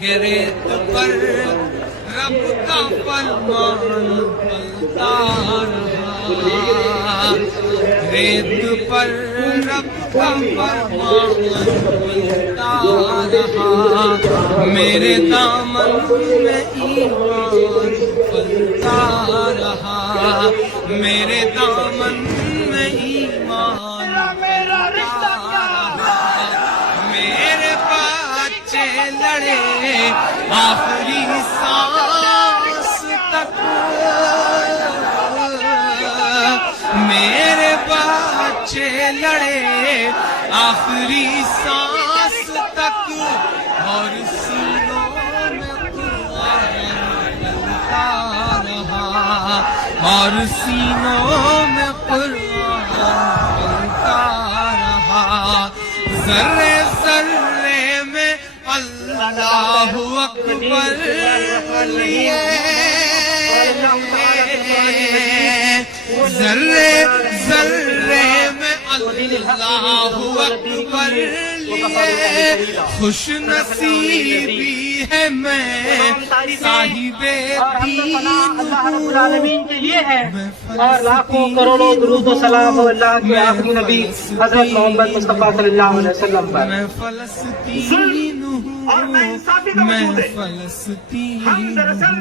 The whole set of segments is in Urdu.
ریت پر رب کا فرمان پلتا رہا، ریت پر رب کا فرمان پلتا رہا، میرے دامن میں ایمان پلتا رہا، میرے دامن میں ایمان پلتا رہا، میرے بچے لڑے آخری سانس تک، میرے بچے لڑے آخری سانس تک، اور سینوں میں قرآن پلتا رہا، اور سینوں میں قرآن پلتا رہا، ذرے ذرے میں اللہ اکبر لیے، ذرے ذرے میں اللہ اکبر لیے، خوش نصیبی ہے میں صاحب دین اللہ رب العالمین کے لیے ہے، اور لاکھوں کروڑوں درود و سلام ہو اللہ کے آخری نبی حضرت محمد مصطفیٰ صلی اللہ علیہ وسلم پر۔ میں فلسطین ہوں، میں فلسطین ہم دراصل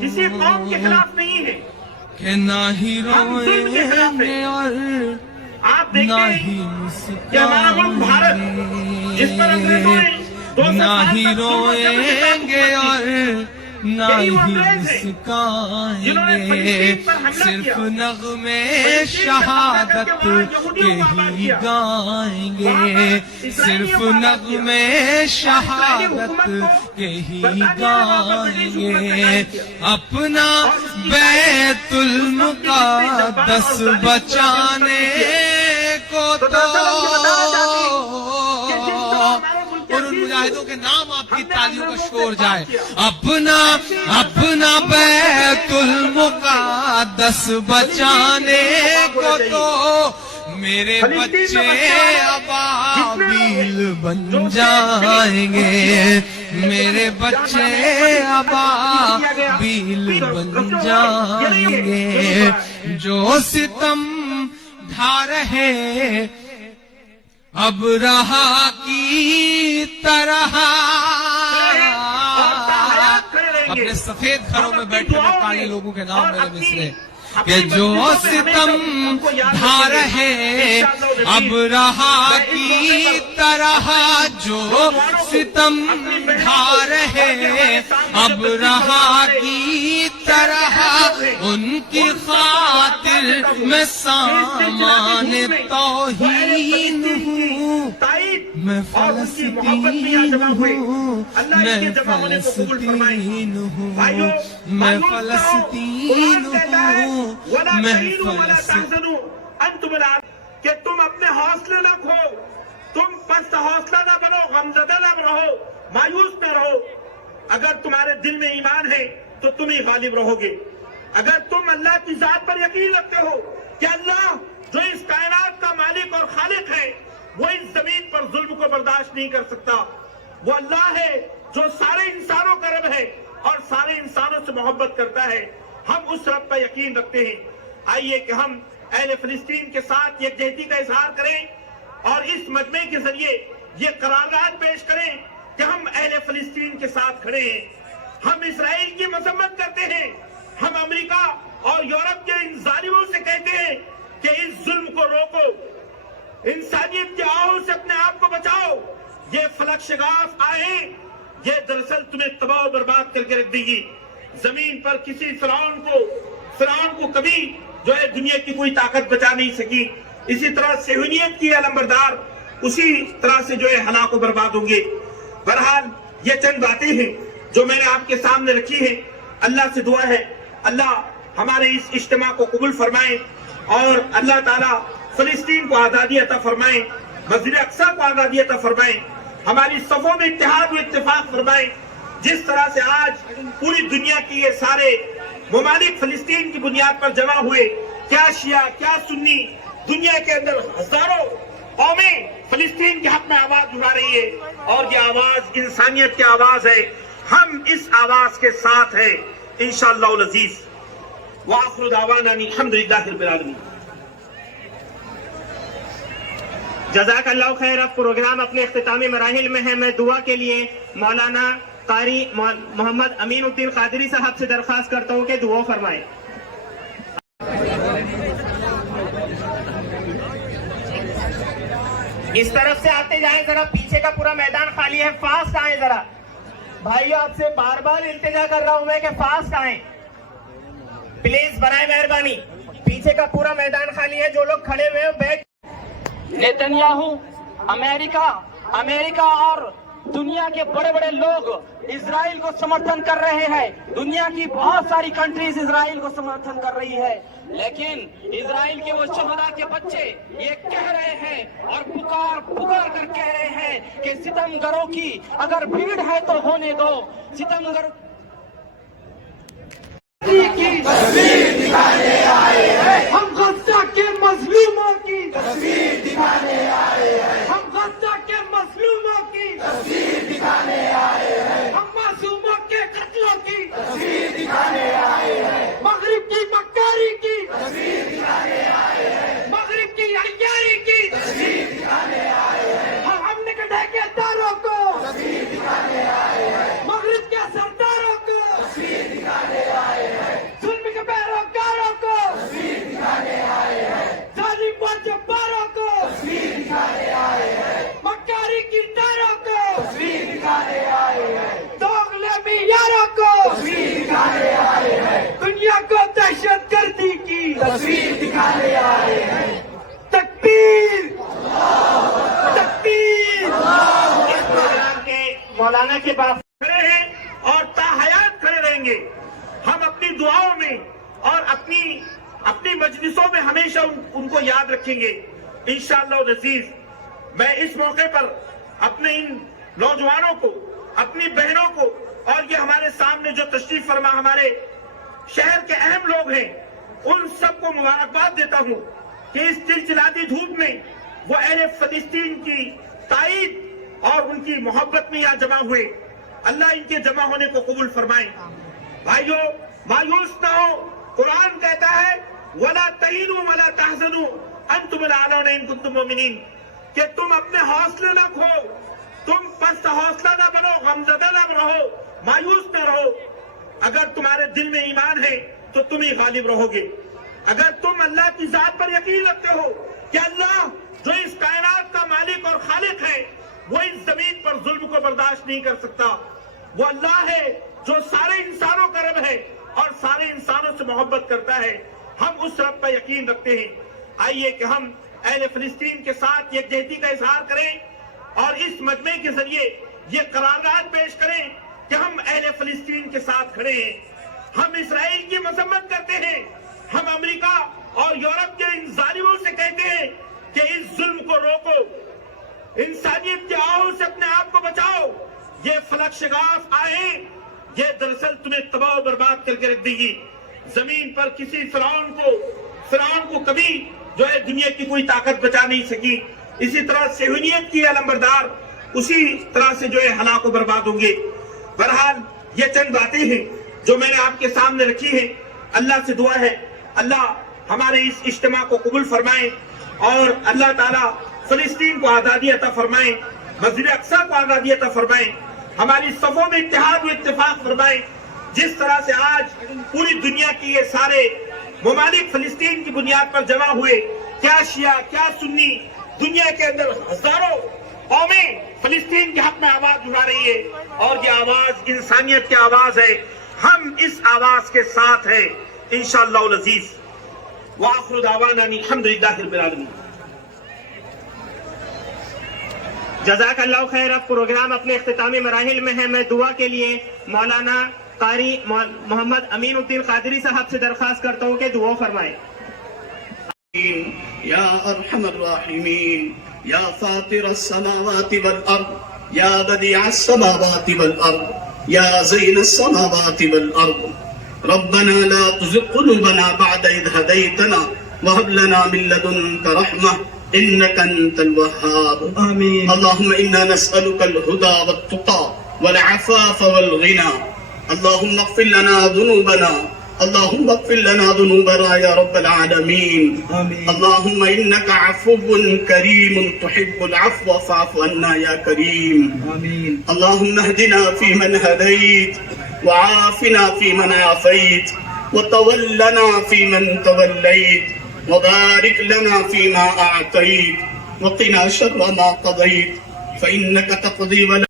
کسی قوم کے خلاف نہیں ہیں کہ نہ ہی روئیں گے اور آپ نہ دیکھتے ہی ہیں کہ ہمارا ملک بھارت جس پر انگریزوں نے 200 نہ سال ہی تک روئیں گے اور نہ ہی مسکائیں گے، صرف نغمے شہادت کے ہی گائیں گے، صرف نغمے شہادت کے ہی گائیں گے، اپنا بیت المقدس بچانے کو تو، اور ان مجاہدوں کے نام آپ کی تالیوں کا شور جائے، اپنا بیت المقدس بچانے کو تو میرے بچے ابابیل بن جائیں گے، میرے بچے ابابیل بن جائیں گے، جو ستم ڈھا رہے اب رہا کی طرح، اپنے سفید گھروں میں بیٹھے ہوئے کالے لوگوں کے نام میرے مصرے، کہ جو ستم ڈھا رہے اب رہا کی طرح، جو ستم ڈھا رہے اب رہا کی طرح، ان کی خاطر میں سامان توہین ہوں، میں فلسطین ہوں، میں فلسطین ہوں، میں فلسطین ہوں، میں فلسطین، کہ تم اپنے حوصلے نہ کھو، تم پست حوصلہ نہ بنو، غمزدہ نہ رہو، مایوس نہ رہو، اگر تمہارے دل میں ایمان ہے تو تم ہی غالب رہو گے، اگر تم اللہ کی ذات پر یقین رکھتے ہو کہ اللہ جو اس کائنات کا مالک اور خالق ہے وہ اس زمین پر ظلم کو برداشت نہیں کر سکتا، وہ اللہ ہے جو سارے انسانوں کا رب ہے اور سارے انسانوں سے محبت کرتا ہے، ہم اس رب پر یقین رکھتے ہیں۔ آئیے کہ ہم اہل فلسطین کے ساتھ یکجہتی کا اظہار کریں اور اس مجمع کے ذریعے یہ قرارداد پیش کریں کہ ہم اہل فلسطین کے ساتھ کھڑے ہیں، ہم اسرائیل کی مذمت کرتے ہیں، ہم امریکہ اور یورپ کے ان ظالموں سے کہتے ہیں کہ اس ظلم کو روکو، انسانیت کے آہوں سے اپنے آپ کو بچاؤ، یہ فلک شگاف آئیں، یہ دراصل تمہیں تباہ و برباد کر کے رکھ دے گی، زمین پر کسی فرعون کو کبھی جو ہے دنیا کی کوئی طاقت بچا نہیں سکی، اسی طرح صہیونیت کی علمبردار اسی طرح سے جو ہے ہلاک و برباد ہوں گے۔ بہرحال یہ چند باتیں ہیں جو میں نے آپ کے سامنے رکھی ہیں، اللہ سے دعا ہے اللہ ہمارے اس اجتماع کو قبول فرمائیں، اور اللہ تعالیٰ فلسطین کو آزادی عطا فرمائیں، مسجد اقصی کو آزادی عطا فرمائیں، ہماری صفوں میں اتحاد و اتفاق فرمائیں، جس طرح سے آج پوری دنیا کی یہ سارے ممالک فلسطین کی بنیاد پر جمع ہوئے، کیا شیعہ کیا سنی، دنیا کے اندر ہزاروں قومیں فلسطین کے حق میں آواز اٹھا رہی ہے اور یہ آواز انسانیت کی آواز ہے. ہم اس آواز کے ساتھ ہیں انشاءاللہ العزیز. وآخر دعوانا الحمدللہ رب العالمین. جزاک اللہ خیر. اب پروگرام اپنے اختتامی مراحل میں ہے. میں دعا کے لیے مولانا قاری محمد امین الدین قادری صاحب سے درخواست کرتا ہوں کہ دعا فرمائیں. اس طرف سے آتے جائیں, ذرا پیچھے کا پورا میدان خالی ہے, فاسٹ آئیں ذرا. بھائیو آپ سے بار بار التجا کر رہا ہوں میں کہ فاسٹ آئیں پلیز, برائے مہربانی. پیچھے کا پورا میدان خالی ہے, جو لوگ کھڑے ہوئے بیٹھ. نیتنیاہو, امریکہ اور دنیا کے بڑے بڑے لوگ اسرائیل کو سمرتھن کر رہے ہیں. دنیا کی بہت ساری کنٹریز اسرائیل کو سمرتھن کر رہی ہے, لیکن اسرائیل کے وہ شہداء کے بچے یہ کہہ رہے ہیں اور پکار کر کہہ رہے ہیں کہ ستم گروں کی اگر بھیڑ ہے تو ہونے دو. ستم گر کی تصویر دکھانے آئے ہیں, ہم غزہ کے مظلوموں کی تصویر دکھانے آئے ہیں, ہم غزہ کے مظلوموں کی تصویر دکھانے آئے ہیں, ہم معصوموں کے قتلوں کی تصویر دکھانے آئے ہیں, مغرب کی مکاری کی تصویر دکھانے آئے ہیں, مغرب کی عیاری کی تصویر دکھانے آئے ہیں, ہم نے کٹے کے داروں کو تصویر دکھانے آئے ہیں, مغرب کے سرداروں کو تصویر دکھانے آئے ہیں, ظلم کے پیروکاروں کو تصویر دکھانے آئے ہیں, ظالم و جباروں کو تصویر دکھانے آئے ہیں, مکاری کرداروں کو تصویر دکھانے آئے ہیں, دوغلے معیاروں کو تصویر دکھانے آئے ہیں, دنیا کو دہشت گردی کی تصویر دکھانے آئے ہیں. تکبیر تکبیر. اس پروگرام کے مولانا کے پاس کھڑے ہیں اور تاحیات کھڑے رہیں گے. ہم اپنی دعاؤں میں اور اپنی مجلسوں میں ہمیشہ ان کو یاد رکھیں گے انشاءاللہ العزیز. میں اس موقع پر اپنے ان نوجوانوں کو, اپنی بہنوں کو اور یہ ہمارے سامنے جو تشریف فرما ہمارے شہر کے اہم لوگ ہیں, ان سب کو مبارکباد دیتا ہوں کہ اس چلچلاتی دھوپ میں وہ اہل فلسطین کی تائید اور ان کی محبت میں یہاں جمع ہوئے. اللہ ان کے جمع ہونے کو قبول فرمائے. بھائیو مایوس نہ ہو, قرآن کہتا ہے وَلَا تَهِنُوا وَلَا تَحْزَنُوا أَنْتُمُ الْأَعْلَوْنَ إِن كُنتُم مُؤْمِنِينَ, کہ تم اپنے حوصلے نہ کھو, تم پست حوصلہ نہ بنو, غمزدہ نہ رہو, مایوس نہ رہو. اگر تمہارے دل میں ایمان ہے تو تم ہی غالب رہو گے. اگر تم اللہ کی ذات پر یقین رکھتے ہو کہ اللہ جو اس کائنات کا مالک اور خالق ہے وہ اس زمین پر ظلم کو برداشت نہیں کر سکتا, وہ اللہ ہے جو سارے انسانوں کا رب ہے اور سارے انسانوں سے محبت کرتا ہے, ہم اس رب پر یقین رکھتے ہیں. آئیے کہ ہم اہل فلسطین کے ساتھ یکجہتی کا اظہار کریں اور اس مجمع کے ذریعے یہ قرارداد پیش کریں کہ ہم اہل فلسطین کے ساتھ کھڑے ہیں. ہم اسرائیل کی مذمت کرتے ہیں, ہم امریکہ اور یورپ کے ان ظالموں سے کہتے ہیں کہ اس ظلم کو روکو, انسانیت کے آہوں سے اپنے آپ کو بچاؤ. یہ فلک شگاف آئیں, یہ دراصل تمہیں تباہ و برباد کر کے رکھ دے گی. زمین پر کسی فرعون کو کبھی جو ہے دنیا کی کوئی طاقت بچا نہیں سکی. اسی طرح صہیونیت کی علمبردار اسی طرح سے جو ہے ہلاک و برباد ہوں گے. بہرحال یہ چند باتیں ہیں جو میں نے آپ کے سامنے رکھی ہیں. اللہ سے دعا ہے اللہ ہمارے اس اجتماع کو قبول فرمائیں اور اللہ تعالیٰ فلسطین کو آزادی عطا فرمائیں, مسجد اقصی کو آزادی عطا فرمائیں, ہماری صفوں میں اتحاد و اتفاق فرمائیں. جس طرح سے آج پوری دنیا کی یہ سارے ممالک فلسطین کی بنیاد پر جمع ہوئے, کیا شیعہ کیا سنی, دنیا کے اندر ہزاروں قومیں فلسطین کے حق میں آواز اٹھا رہی ہے اور یہ آواز انسانیت کی آواز ہے. ہم اس آواز کے ساتھ ہیں انشاءاللہ العزیز. وآخر دعوانا الحمدللہ رب العالمین. جزاک اللہ خیر. اب پروگرام اپنے اختتامی مراحل میں ہے. میں دعا کے لیے مولانا قاری محمد امین الدین قادری صاحب سے درخواست کرتا ہوں کہ دعا فرمائیں. یا ارحم الراحمین, یا فاطر السماوات والارض, یا بدیع السماوات والارض, یا زین السماوات والارض, ربنا لا تزغ قلوبنا بعد إذ هديتنا وهب لنا من لدنك رحمة إنك أنت الوهاب. آمين. اللهم إنا نسألك الهدى والتقى والعفاف والغنى. اللهم اغفر لنا ذنوبنا، اللهم اغفر لنا ذنوبنا يا رب العالمين. آمين. اللهم إنك عفو كريم تحب العفو فاعف عنا يا كريم. آمين. اللهم اهدنا فيمن هديت، وعافنا فيمن عافيت، وتولنا فيمن توليت، وبارك لنا فيما أعطيت، وقنا شر ما قضيت، فإنك تقضي ولا